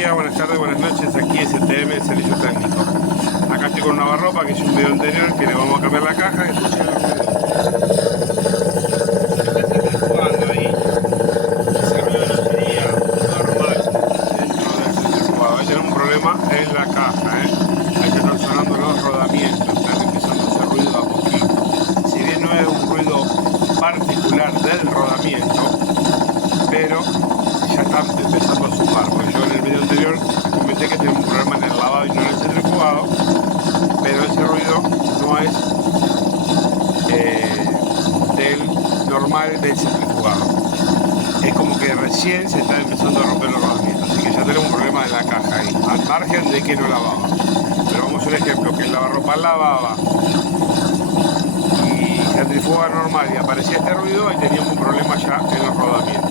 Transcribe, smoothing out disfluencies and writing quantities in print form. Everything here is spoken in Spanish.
días, buenas tardes, buenas noches. Aquí es STM, el servicio técnico. Acá estoy con una barropa que es un video anterior que le vamos a cambiar la caja y escuchen el ruido. Jugando ahí. Ese ruido no sería normal dentro del centrifugado. Ahí tenemos un problema en la caja, Ahí que están sonando los rodamientos, están empezando a hacer ruido a poquito. Si bien no es un ruido particular del rodamiento, pero ya están empezando a sumar, porque yo en el video anterior comenté que tengo un problema en el lavado y no en el centrifugado, pero ese ruido no es del normal del centrifugado, es como que recién se están empezando a romper los rodamientos, así que ya tenemos un problema en la caja ahí, al margen de que no lavaba. Pero vamos a un ejemplo, que el lavarropa lavaba y centrifuga normal y aparecía este ruido, y teníamos un problema ya en los rodamientos.